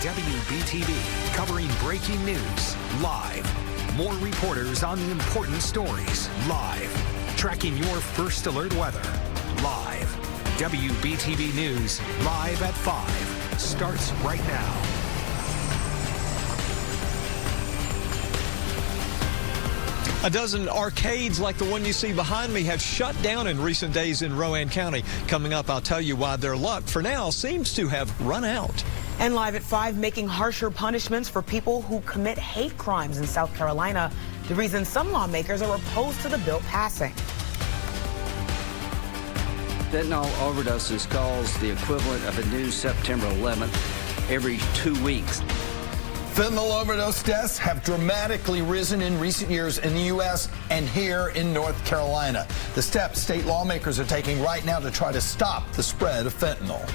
Wbtv, covering breaking news live. More reporters on the important stories live. Tracking your first alert weather live. Wbtv News live at 5 starts right now. A dozen arcades like the one you see behind me have shut down in recent days in Rowan County. Coming up, I'll tell you why their luck for now seems to have run out. And live at 5, making harsher punishments for people who commit hate crimes in South Carolina. The reason some lawmakers are opposed to the bill passing. Fentanyl overdoses cause the equivalent of a new September 11th every 2 weeks. Fentanyl overdose deaths have dramatically risen in recent years in the U.S. and here in North Carolina. The steps state lawmakers are taking right now to try to stop the spread of fentanyl.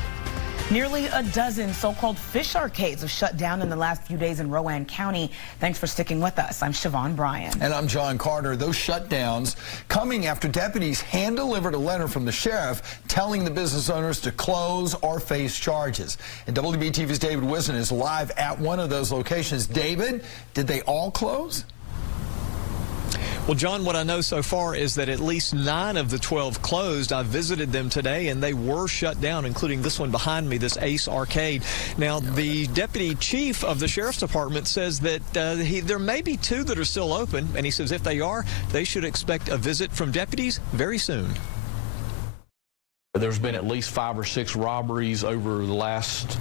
Nearly a dozen so-called fish arcades have shut down in the last few days in Rowan County. Thanks for sticking with us. I'm Siobhan Bryan. And I'm John Carter. Those shutdowns coming after deputies hand-delivered a letter from the sheriff telling the business owners to close or face charges. And WBTV's David Wisden is live at one of those locations. David, did they all close? Well, John, what I know so far is that at least 9 of the 12 closed. I visited them today, and they were shut down, including this one behind me, this Ace Arcade. Now, the deputy chief of the sheriff's department says that there may be 2 that are still open, and he says if they are, they should expect a visit from deputies very soon. There's been at least 5 or 6 robberies over the last,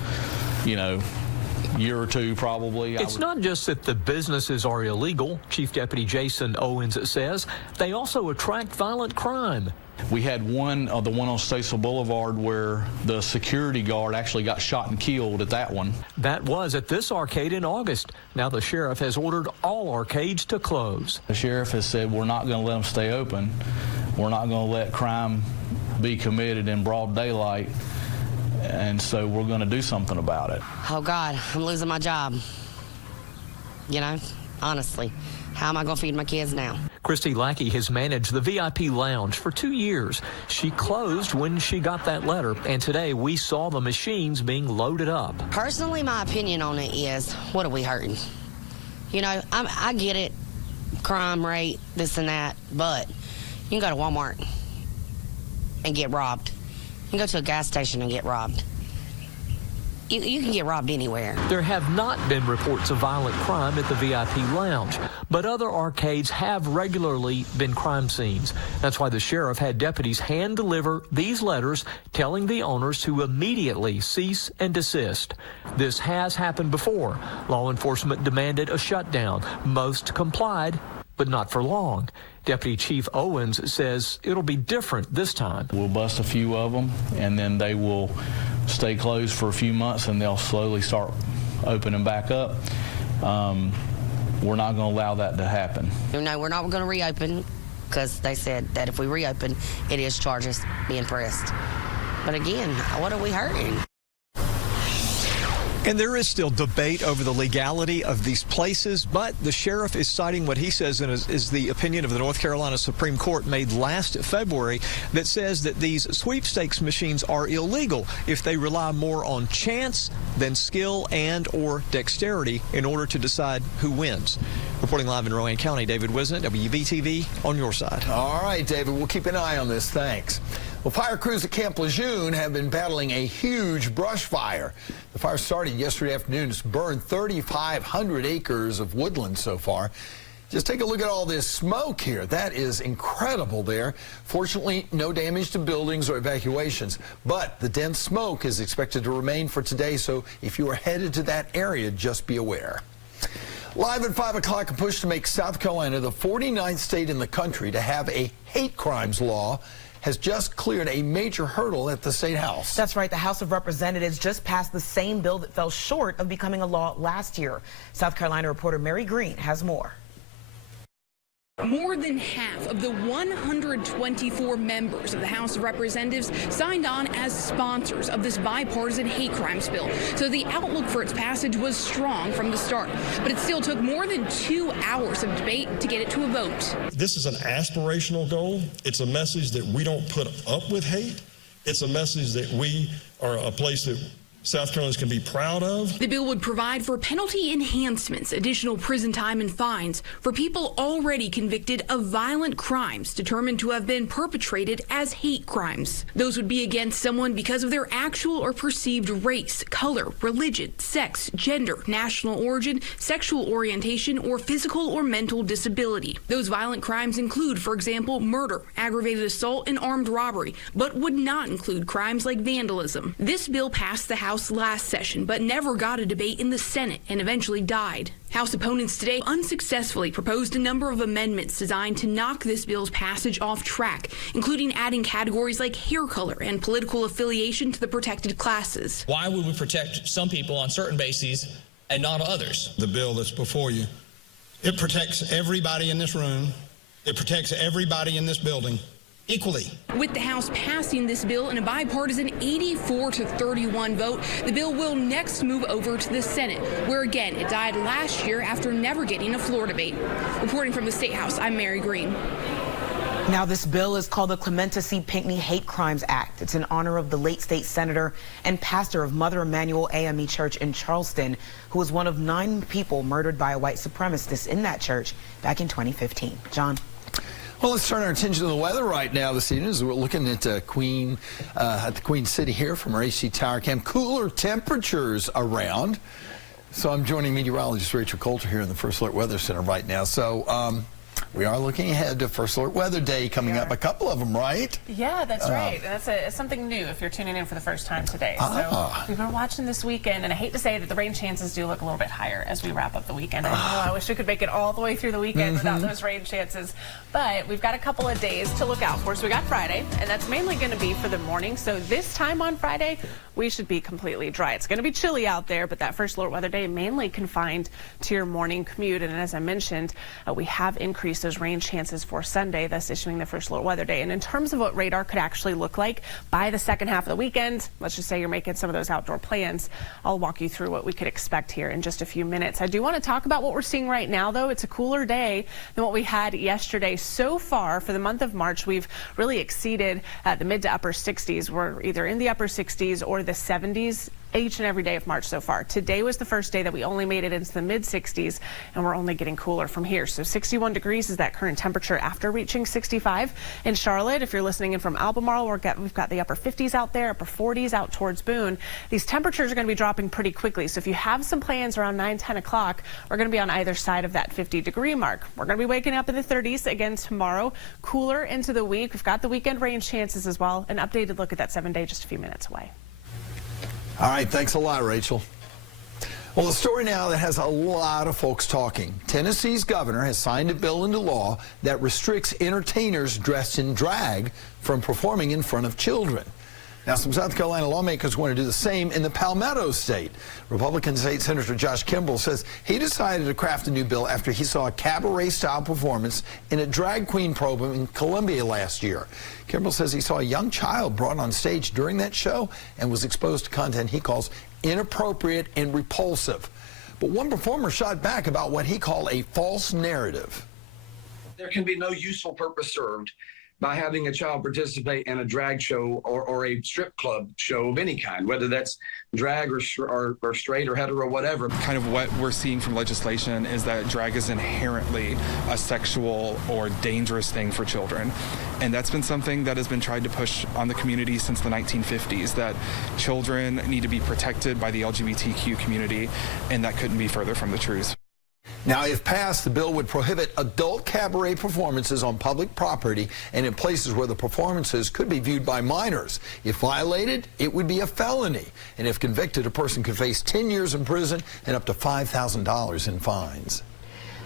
year or 2 probably. It's not just that the businesses are illegal. Chief Deputy Jason Owens says they also attract violent crime. We had the one on Stasel Boulevard where the security guard actually got shot and killed at that one. That was at this arcade in August. Now the sheriff has ordered all arcades to close. The sheriff has said we're not going to let them stay open. We're not going to let crime be committed in broad daylight. And so we're going to do something about it. Oh, God, I'm losing my job. Honestly, how am I going to feed my kids now? Christy Lackey has managed the VIP lounge for 2 years. She closed when she got that letter, and today we saw the machines being loaded up. Personally, my opinion on it is, what are we hurting? I get it, crime rate, this and that, but you can go to Walmart and get robbed. You can go to a gas station and get robbed. You can get robbed anywhere. There have not been reports of violent crime at the VIP lounge, but other arcades have regularly been crime scenes. That's why the sheriff had deputies hand deliver these letters telling the owners to immediately cease and desist. This has happened before. Law enforcement demanded a shutdown. Most complied, but not for long. Deputy Chief Owens says it'll be different this time. We'll bust a few of them, and then they will stay closed for a few months, and they'll slowly start opening back up. We're not going to allow that to happen. No, we're not going to reopen because they said that if we reopen, it is charges being pressed. But again, what are we hurting? And there is still debate over the legality of these places, but the sheriff is citing what he says is the opinion of the North Carolina Supreme Court made last February that says that these sweepstakes machines are illegal if they rely more on chance than skill and or dexterity in order to decide who wins. Reporting live in Rowan County, David Wisden, WBTV, on your side. All right, David, we'll keep an eye on this. Thanks. Well, fire crews at Camp Lejeune have been battling a huge brush fire. The fire started yesterday afternoon. It's burned 3,500 acres of woodland so far. Just take a look at all this smoke here. That is incredible there. Fortunately, no damage to buildings or evacuations, but the dense smoke is expected to remain for today, so if you are headed to that area, just be aware. Live at 5 o'clock, a push to make South Carolina the 49th state in the country to have a hate crimes law has just cleared a major hurdle at the State House. That's right. The House of Representatives just passed the same bill that fell short of becoming a law last year. South Carolina reporter Mary Green has more. More than half of the 124 members of the House of Representatives signed on as sponsors of this bipartisan hate crimes bill. So the outlook for its passage was strong from the start. But it still took more than 2 hours of debate to get it to a vote. This is an aspirational goal. It's a message that we don't put up with hate. It's a message that we are a place that South Carolinians can be proud of. The bill would provide for penalty enhancements, additional prison time and fines for people already convicted of violent crimes determined to have been perpetrated as hate crimes. Those would be against someone because of their actual or perceived race, color, religion, sex, gender, national origin, sexual orientation, or physical or mental disability. Those violent crimes include, for example, murder, aggravated assault, and armed robbery, but would not include crimes like vandalism. This bill passed the House last session, but never got a debate in the Senate and eventually died. House opponents today unsuccessfully proposed a number of amendments designed to knock this bill's passage off track, including adding categories like hair color and political affiliation to the protected classes. Why would we protect some people on certain bases and not others? The bill that's before you, it protects everybody in this room. It protects everybody in this building equally. With the House passing this bill in a bipartisan 84-31 vote, the bill will next move over to the Senate, where again it died last year after never getting a floor debate. Reporting from the State House, I'm Mary Green. Now, this bill is called the Clementa C. Pinckney Hate Crimes Act. It's in honor of the late state senator and pastor of Mother Emanuel AME Church in Charleston, who was one of 9 people murdered by a white supremacist in that church back in 2015. John. Well, let's turn our attention to the weather right now this evening as we're looking at the Queen City here from our AC Tower Cam. Cooler temperatures around. So I'm joining meteorologist Rachel Coulter here in the First Alert Weather Center right now. So we are looking ahead to First Alert Weather Day coming up. A couple of them, right? Yeah, that's right. That's something new if you're tuning in for the first time today. So we've been watching this weekend, and I hate to say that the rain chances do look a little bit higher as we wrap up the weekend. I wish we could make it all the way through the weekend without those rain chances. But we've got a couple of days to look out for. So we got Friday, and that's mainly going to be for the morning. So this time on Friday, we should be completely dry. It's going to be chilly out there, but that First Alert Weather Day mainly confined to your morning commute. And as I mentioned, we have increased those rain chances for Sunday, thus issuing the First Alert Weather Day. And in terms of what radar could actually look like by the second half of the weekend, let's just say you're making some of those outdoor plans, I'll walk you through what we could expect here in just a few minutes. I do want to talk about what we're seeing right now, though. It's a cooler day than what we had yesterday. So far for the month of March, we've really exceeded the mid to upper 60s. We're either in the upper 60s or the 70s each and every day of March so far. Today was the first day that we only made it into the mid 60s, and we're only getting cooler from here. So 61 degrees is that current temperature after reaching 65 in Charlotte. If you're listening in from Albemarle, we've got the upper 50s out there, upper 40s out towards Boone. These temperatures are going to be dropping pretty quickly. So if you have some plans around 9-10 o'clock, we're going to be on either side of that 50-degree mark. We're going to be waking up in the 30s again tomorrow, cooler into the week. We've got the weekend rain chances as well. An updated look at that 7-day just a few minutes away. All right, thanks a lot, Rachel. Well, the story now that has a lot of folks talking. Tennessee's governor has signed a bill into law that restricts entertainers dressed in drag from performing in front of children. Now, some South Carolina lawmakers want to do the same in the Palmetto State. Republican State Senator Josh Kimbrell says he decided to craft a new bill after he saw a cabaret-style performance in a drag queen program in Columbia last year. Kimbrell says he saw a young child brought on stage during that show and was exposed to content he calls inappropriate and repulsive. But one performer shot back about what he called a false narrative. There can be no useful purpose served by having a child participate in a drag show or a strip club show of any kind, whether that's drag or straight or hetero or whatever. Kind of what we're seeing from legislation is that drag is inherently a sexual or dangerous thing for children. And that's been something that has been tried to push on the community since the 1950s, that children need to be protected by the LGBTQ community, and that couldn't be further from the truth. Now, if passed, the bill would prohibit adult cabaret performances on public property and in places where the performances could be viewed by minors. If violated, it would be a felony. And if convicted, a person could face 10 years in prison and up to $5,000 in fines.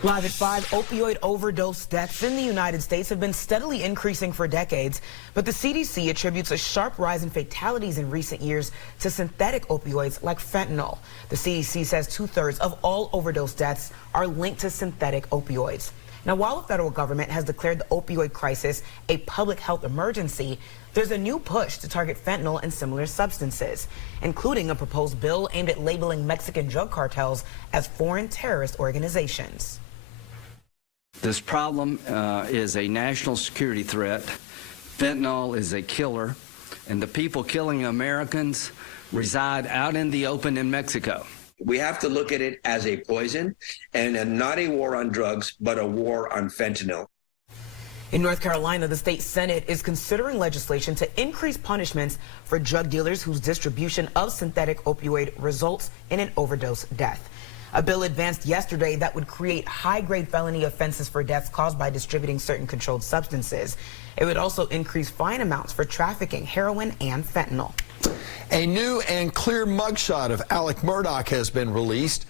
Live at 5, opioid overdose deaths in the United States have been steadily increasing for decades, but the CDC attributes a sharp rise in fatalities in recent years to synthetic opioids like fentanyl. The CDC says 2/3 of all overdose deaths are linked to synthetic opioids. Now, while the federal government has declared the opioid crisis a public health emergency, there's a new push to target fentanyl and similar substances, including a proposed bill aimed at labeling Mexican drug cartels as foreign terrorist organizations. This problem is a national security threat. Fentanyl is a killer, and the people killing Americans reside out in the open in Mexico. We have to look at it as a poison and not a war on drugs, but a war on fentanyl. In North Carolina, the state Senate is considering legislation to increase punishments for drug dealers whose distribution of synthetic opioid results in an overdose death. A bill advanced yesterday that would create high-grade felony offenses for deaths caused by distributing certain controlled substances. It would also increase fine amounts for trafficking heroin and fentanyl. A new and clear mugshot of Alec Murdaugh has been released.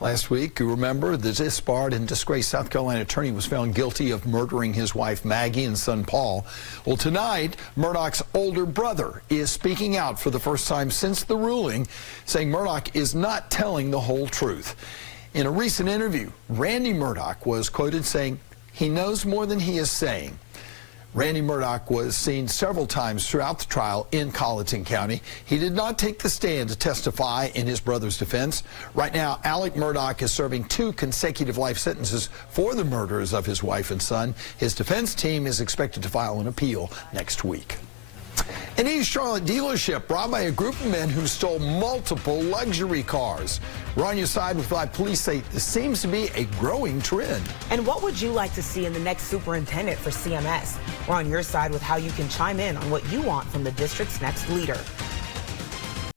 Last week, you remember, the disbarred and disgraced South Carolina attorney was found guilty of murdering his wife Maggie and son Paul. Well, tonight, Murdaugh's older brother is speaking out for the first time since the ruling, saying Murdaugh is not telling the whole truth. In a recent interview, Randy Murdaugh was quoted saying he knows more than he is saying. Randy Murdaugh was seen several times throughout the trial in Colleton County. He did not take the stand to testify in his brother's defense. Right now, Alec Murdaugh is serving 2 consecutive life sentences for the murders of his wife and son. His defense team is expected to file an appeal next week. An East Charlotte dealership robbed by a group of men who stole multiple luxury cars. We're on your side with why police say this seems to be a growing trend. And what would you like to see in the next superintendent for CMS? We're on your side with how you can chime in on what you want from the district's next leader.